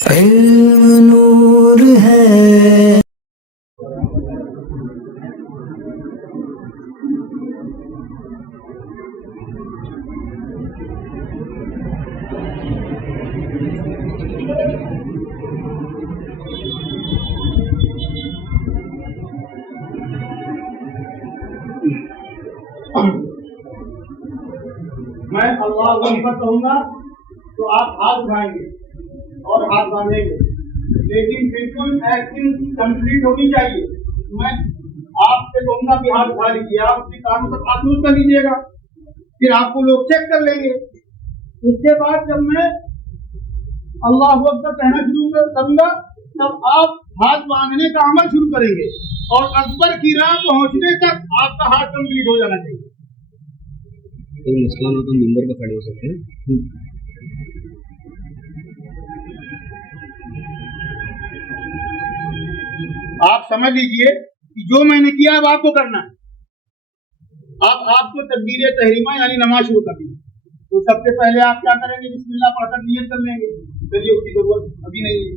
इल्म नूर है। मैं अल्लाह अकबर कहूँगा तो आप हाथ उठाएंगे और हाथ बांधेंगे, लेकिन बिल्कुल एक्टिंग कंप्लीट होनी चाहिए। मैं आपसे कहूँगा कि हाथ उठा लीजिए, आप अपने कानों तक हाथ यूज कर लीजिएगा, फिर आपको लोग चेक कर लेंगे। उसके बाद जब मैं अल्लाह अकबर कहना शुरू करूँगा तब आप हाथ बांधने का अमल शुरू करेंगे और अकबर की राह पहुँचने तक आपका हाथ कंप्लीट हो जाना चाहिए। तो मसला ना तो नंबर पर खड़े हो सकते हैं। आप समझ लीजिए कि जो मैंने किया अब आपको करना है। अब आपको तकबीर तहरीमा यानी नमाज शुरू करनी है। तो सबसे पहले आप क्या करेंगे, बिस्मिल्लाह पढ़कर नियत कर लेंगे। चलिए उसकी जरूरत अभी नहीं है,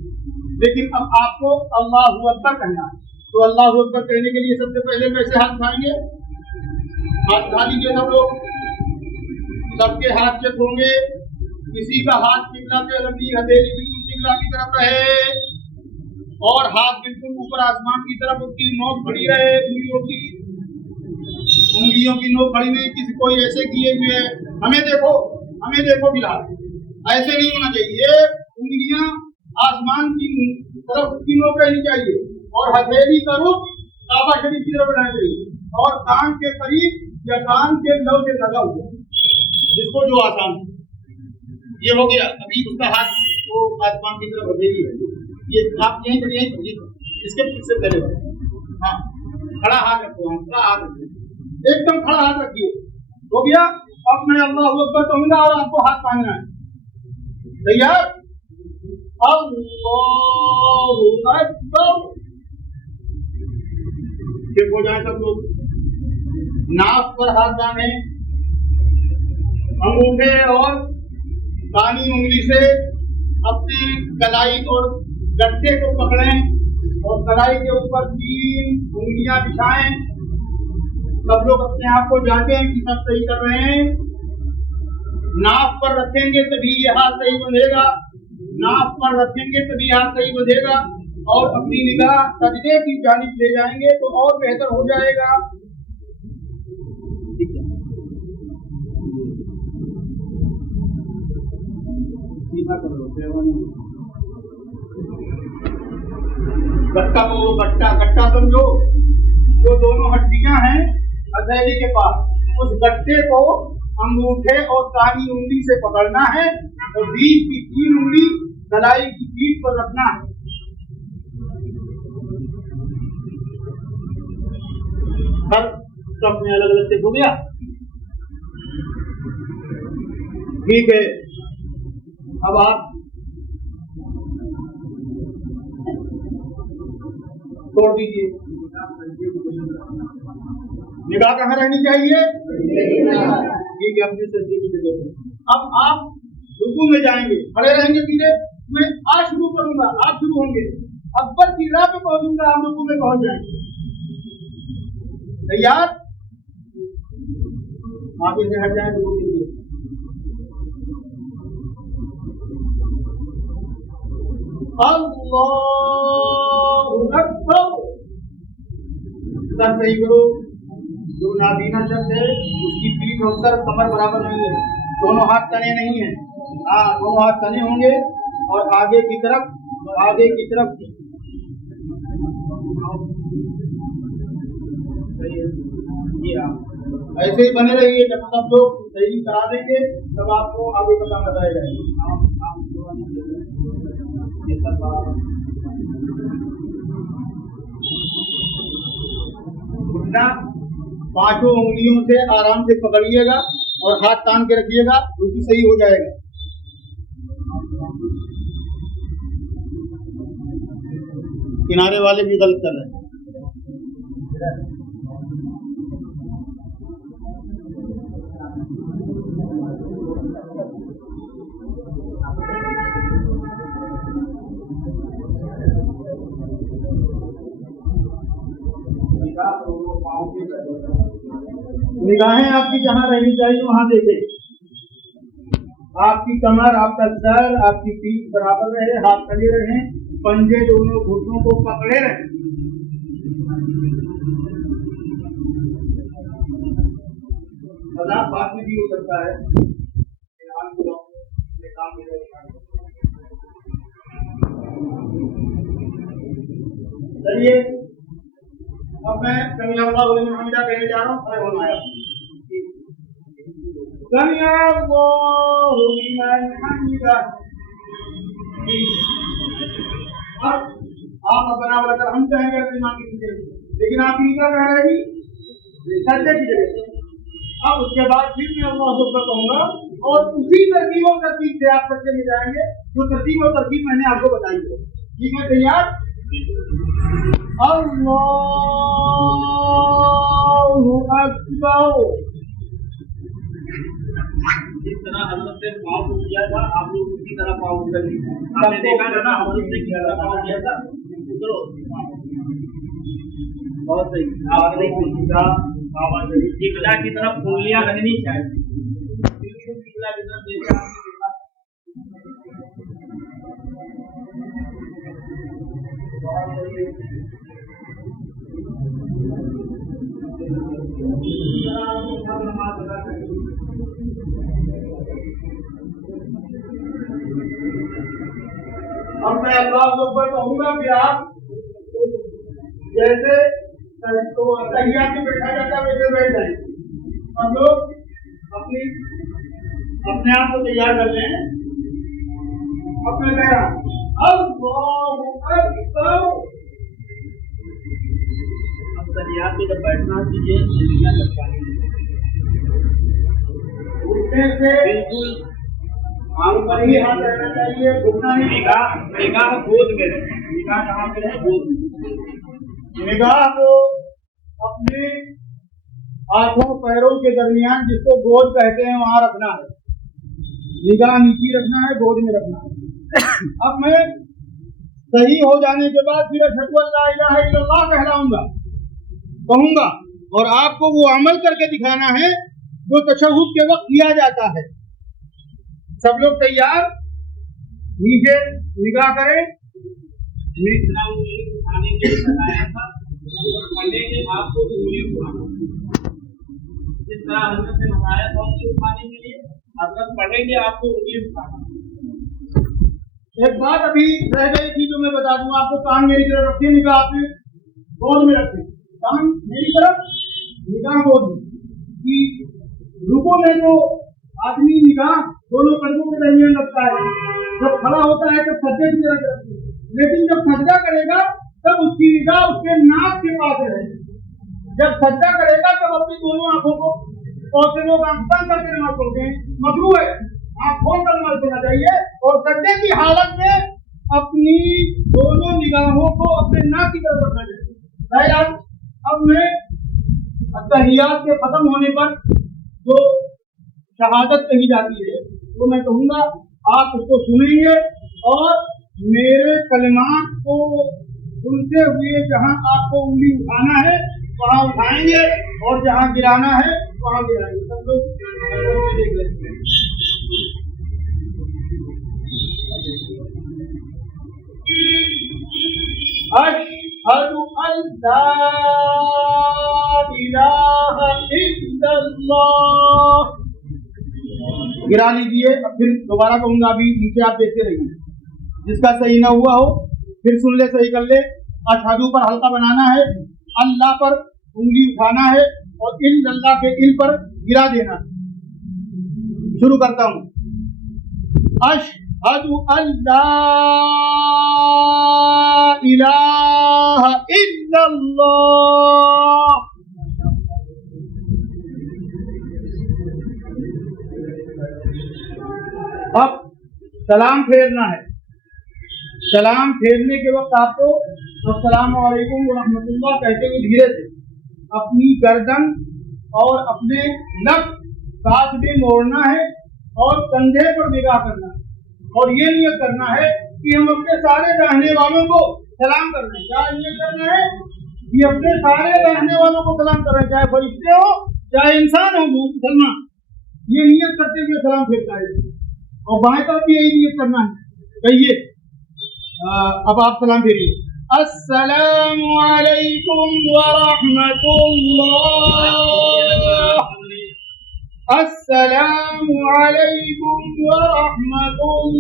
लेकिन अब आपको अल्लाहु अकबर कहना है। तो अल्लाहु अकबर कहने के लिए सबसे पहले कैसे हाथ उठाएंगे, हाथ उठा लीजिए सब लोग, सबके हाथ चेक होंगे। किसी का हाथ किबला पे लंबी हथेली बिल्कुल किबला की तरफ रहे और हाथ बिल्कुल ऊपर आसमान की तरफ, उसकी नोक खड़ी रहे, उंगलियों की नोक खड़ी नहीं। किसी कोई ऐसे किए हुए है, हमें देखो फिलहाल, ऐसे नहीं होना चाहिए। उंगलियां आसमान की तरफ उसकी नोक रहनी चाहिए और हथेली का रुख काबा शरीफ की तरफ रहना चाहिए और कान के करीब या कान के लौ से लगा हुआ, जिसको जो आसान ये हो गया। अभी उसका हाथ वो आसमान की तरफ हथेली है, ये आप यहीं पर इसके पीछे पहले हाँ खड़ा हाथ रखो, खड़ा हाथ रखिए, एकदम खड़ा हाथ रखिए। हो गया। अब मैं अल्लाहु अकबर कहूंगा और आपको हाथ बांधना है। तैयार? अल्लाहु अकबर। चुप हो जाए सब लोग। नाक पर हाथ बांधे, अंगूठे और दानी उंगली से अपने कलाई और गट्टे को पकड़ें और कलाई के ऊपर 3 उंगलियां बिछाएं। सब लोग अपने आप को जांचें कि सब सही कर रहे हैं। नाक पर रखेंगे तभी ये हाथ सही बंधेगा, नाक पर रखेंगे तभी हाथ सही बंधेगा। और अपनी निगाह सजदे की जानिब ले जाएंगे तो और बेहतर हो जाएगा। गट्टा बोलो, गट्टा समझो, जो दोनों हड्डियां हैं हथेली के पास, उस गट्टे को अंगूठे और कानी उंगली से पकड़ना है और बीच की 3 उंगली कलाई की पीठ पर रखना है। हर सब में अलग अलग से हो गया, ठीक है। अब आप छोड़ दीजिए। निगाह कहाँ रहनी चाहिए? ठीक है, अपने सज्जे की जगह पे। अब आप रुकू में जाएंगे, खड़े रहेंगे सीधे। मैं आज शुरू करूंगा, आप शुरू होंगे, अकबर की राह पे पहुंचूंगा, आप रुकू में पहुंच जाएंगे। तैयार? आगे से हट जाए रुकू के लिए। अल्लाहु अकबर। सर सही करो। जो नाबीना शब्द है उसकी पीठ और सर कमर बराबर नहीं है, दोनों हाथ तने नहीं है। हाँ, दोनों हाथ तने होंगे और आगे की तरफ ऐसे ही बने रहिए। जब सब लोग सही करा देंगे तब आपको आगे का काम बताया जाएगा। घुटना 5 उंगलियों से आराम से पकड़िएगा और हाथ तान के रखिएगा, रुकू सही हो जाएगा। किनारे वाले भी गलत कर रहे हैं। निगाहें आपकी जहाँ रहनी चाहिए वहाँ देखें। आपकी कमर, आपका सर, आपकी पीठ बराबर रहे, हाथ खड़े रहे, पंजे दोनों घुटनों को पकड़े रहे। बात में भी हो सकता है चलिए अब मैं समी अल्लाह लिमन हमिदा कहने जा रहा हूँ। खड़े होना है। समी अल्लाह लिमन हमिदा। अब आप अपना बोलकर हम कहेंगे इमाम की जगह, लेकिन आप इनका कह रहे हैं सज्जे की जगह। अब उसके बाद फिर मैं अल्लाह अकबर कहूंगा और उसी तरतीब और तरतीब से आप सज्जे में जाएंगे जो तरतीब और तरतीब मैंने आपको बताई है। ठीक है, तैयार? अल्लाहु अकबर। जिस तरह हजरत ने पाँव को किया था आप लोग उसी तरह पाँव कर लीजिए। आपने देखा था ना हजरत ने किया था, पाँव किया था। उतरो, बहुत सही। आपने किबला की तरफ उंगलियां लगनी चाहिए, बिल्कुल किबला की तरफ देखा। अब मैं अल्लाह अकबर कहूंगा कि आप जैसे तो तहिया में बैठा जाता वैसे बैठ जाए। हम लोग अपने आप को तैयार कर लें। अब मैं कह रहा अल्लाहु अकबर। अब तहिया में जब बैठना चाहिए उंगलियां लटकानी उठने से बिल्कुल आम पर ही हाथ रहना चाहिए, घुटना नहीं। निगाह गोद में रहे। निगाह कहाँ पे है? गोद में। निगाह को अपने हाथों पैरों के दरमियान, जिसको गोद कहते हैं, वहां रखना है। निगाह नीचे रखना है, गोद में रखना है। अब मैं सही हो जाने के बाद फिर अशहदु अल्ला इलाहा इल्लल्लाह कहूंगा और आपको वो अमल करके दिखाना है जो तशहुद के वक्त किया जाता है। सब लोग तैयार? नीचे निगाह करें। जिस तरह उंगली उठाने के लिए बताया था, पढ़ने के आपको उंगली उठाना। जिस तरह हजरत ने बताया था उंगली उठाने के लिए, हजरत पढ़ेंगे आपको उंगली उठाना। एक बात अभी रह गई थी जो मैं बता दूं आपको। कान मेरी तरफ रखिए, निगाह आपने गोद में रखें। कान मेरी तरफ, निगाह गोद में। कि रुको में जो आदमी निगाह दोनों कंधों के दरमियान रखता है, जब खड़ा होता है तब सज्जे की तरफ रखते हैं, लेकिन जब सजदा करेगा तब उसकी निगाह उसके नाक के पास रहेगी। जब सजदा करेगा तब अपनी दोनों आंखों को, और से लोग आंख बंद करके नमाज पढ़ते हैं, मकरूह है, आंख खोल कर नमाज पढ़ना चाहिए। और सजदे की हालत में अपनी दोनों निगाहों को अपने नाक की तरफ रखना चाहिए। अब मैं तहियात के खत्म होने पर जो शहादत कही जाती है वो मैं कहूंगा, आप उसको सुनेंगे और मेरे कलिमात को सुनते हुए जहां आपको उंगली उठाना है वहां उठाएंगे और जहां गिराना है वहां गिराएंगे। सब लोग देख लेते हैं। अशहदु अल्ला इलाहा इल्लल्लाह। गिरा लीजिए। अब फिर दोबारा कहूंगा, अभी नीचे आप देखते रहिए। जिसका सही ना हुआ हो फिर सुन ले, सही कर ले। अशहदु पर हल्का बनाना है, अल्लाह पर उंगली उठाना है और इल्लल्लाह के इल पर गिरा देना। शुरू करता हूं। अशहदु अल्ला इलाहा इल्लल्लाह। अब सलाम फेरना है। सलाम फेरने के वक्त आपको अस्सलामु अलैकुम व रहमतुल्लाह कहते हुए धीरे से अपनी गर्दन और अपने लब साथ में मोड़ना है और कंधे पर निगाह करना है और ये नियत करना है कि हम अपने सारे चाहने वालों को सलाम कर रहे हैं। क्या नियत करना है? ये अपने सारे रहने वालों को सलाम कर रहे हैं, चाहे फरिश्ते हो चाहे इंसान हो मुसलमान, ये नियत करते हुए सलाम फेरता है। और बाएं तरफ भी यही नियत करना है। कहिए, अब आप सलाम फेरिए। अस्सलामु अलैकुम व रहमतुल्लाह। अस्सलामु अलैकुम व रहमतुल्लाह।